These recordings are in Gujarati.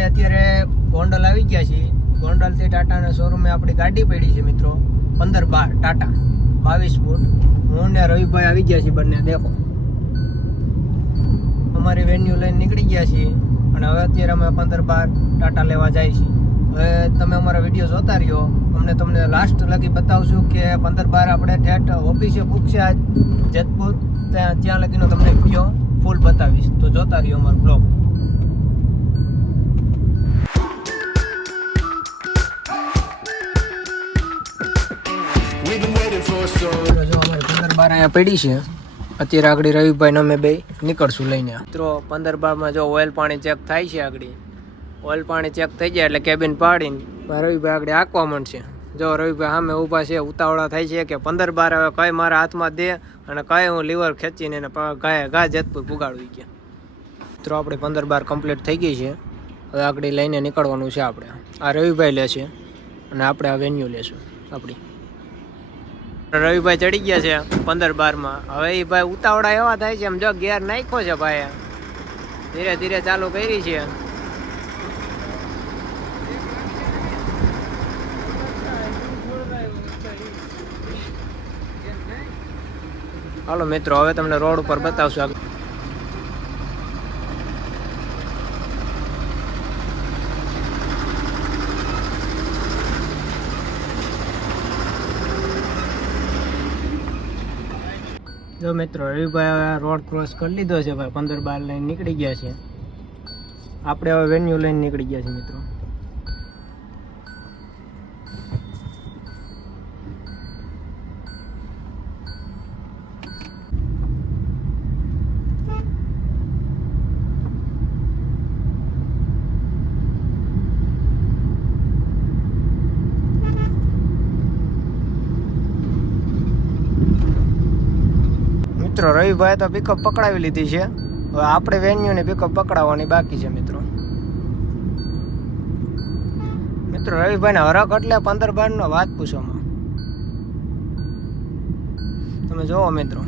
અમે અત્યારે ગોંડલ આવી ગયા છીએ. ગોંડલથી ટાટાના શોરૂમે આપણી ગાડી પડી છે મિત્રો, 15-12 ટાટા 22 ફૂટ. હું ને રવિભાઈ આવી ગયા છીએ બંને. દેખો અમારી વેન્યુ લઈને નીકળી ગયા છીએ અને હવે અત્યારે અમે 15-12 ટાટા લેવા જાય છીએ. હવે તમે અમારા વિડીયો જોતા રહ્યો, અમને તમને લાસ્ટ લગી બતાવશું કે 15-12 આપણે ઠેઠ ઓફિસે પૂછશે આજ જેતપુર, ત્યાં લગીનો તમને વિડીયો ફૂલ બતાવીશ. તો જોતા રહ્યો અમારો બ્લોગ. જો અમારે 15-12 અહીંયા પડી છે. અત્યારે આગળ રવિભાઈ ને અમે બે નીકળશું લઈને. મિત્રો 15-12 જો ઓઇલ પાણી ચેક થાય છે. આગળ ઓઇલ પાણી ચેક થઈ જાય એટલે કેબિન પાડીને રવિભાઈ આગળ આંકવા માંડશે. જો રવિભાઈ સામે ઊભા છે, ઉતાવળા થાય છે કે 15-12 હવે કઈ મારા હાથમાં દે અને કઈ હું લીવર ખેંચીને એને ગા જેતપુર પુગાડવી ગયા. મિત્રો આપણે 15-12 કમ્પ્લીટ થઈ ગઈ છે. હવે આગળ લઈને નીકળવાનું છે આપણે. આ રવિભાઈ લે છે અને આપણે આ વેન્યુ લેશું આપણી. રવિભાઈ ચડી ગયા છે 15-12 હવે એ ભાઈ ઉતાવળા એવા થાય છે, એમ જો ગેર નાખ્યો છે ભાઈ, ધીરે ધીરે ચાલુ કરી છે. હાલો મિત્રો, હવે તમને રોડ ઉપર બતાવશું. જો મિત્રો રવિભાઈ હવે રોડ ક્રોસ કરી લીધો છે ભાઈ. 15-12 લઈને નીકળી ગયા છે. આપણે હવે વેન્યુ લઈને નીકળી ગયા છે મિત્રો. મિત્રો રવિભાઈ તો પિકઅપ પકડાવી લીધી છે. હવે આપણે વેન્યુની પિકઅપ પકડાવવાની બાકી છે મિત્રો. મિત્રો રવિભાઈને હરખ એટલે 15-12 નો વાત પૂછવામાં. તમે જોવો મિત્રો.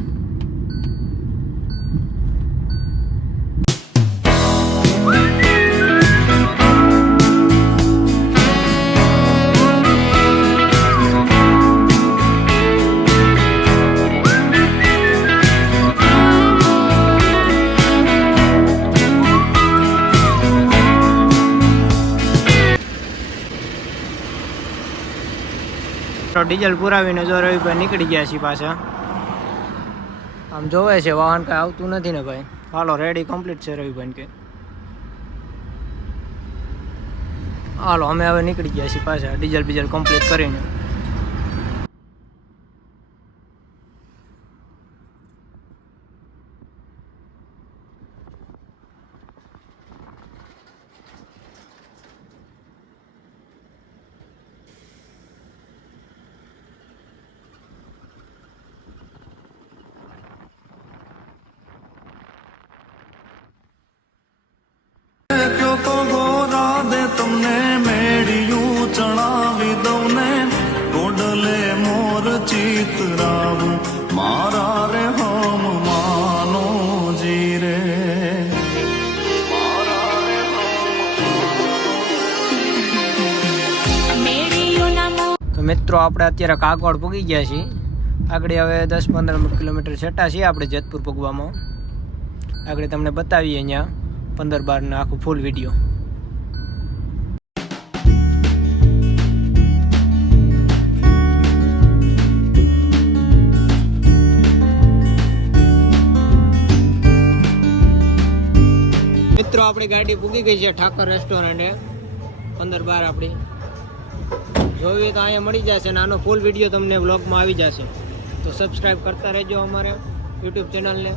ડીઝલ પુરાવીને જો રવિભાઈ નીકળી ગયા છે પાછા. આમ જોવે છે વાહન કઈ આવતું નથી ને ભાઈ. હાલો રેડી કમ્પ્લીટ છે રવિભાઈ કે. હાલો અમે હવે નીકળી ગયા છીએ પાછા ડીઝલ બીઝલ કમ્પ્લીટ કરીને. તમને મેળ્યું ચણાવી દઉં ને ગોડલે મોર ચિતરાવું મારા રે હમ માનો જીરે. તો મિત્રો આપણે અત્યારે કાગવડ પૂગી ગયા છીએ. આગળ હવે 10-15 કિલોમીટર છેટા છીએ આપણે જેતપુર પૂગવામાં. આગળ તમને બતાવીએ અહીંયા 15-12 નો આખું ફૂલ વિડીયો. મિત્રો આપણી ગાડી પૂગી ગઈ છે ઠાકર રેસ્ટોરન્ટે. 15-12 આપણી જોવી તો અહીંયા મળી જશે અને આનો ફૂલ વિડીયો તમને વ્લોગમાં આવી જશે. તો સબસ્ક્રાઈબ કરતા રહેજો અમારે યુટ્યુબ ચેનલને.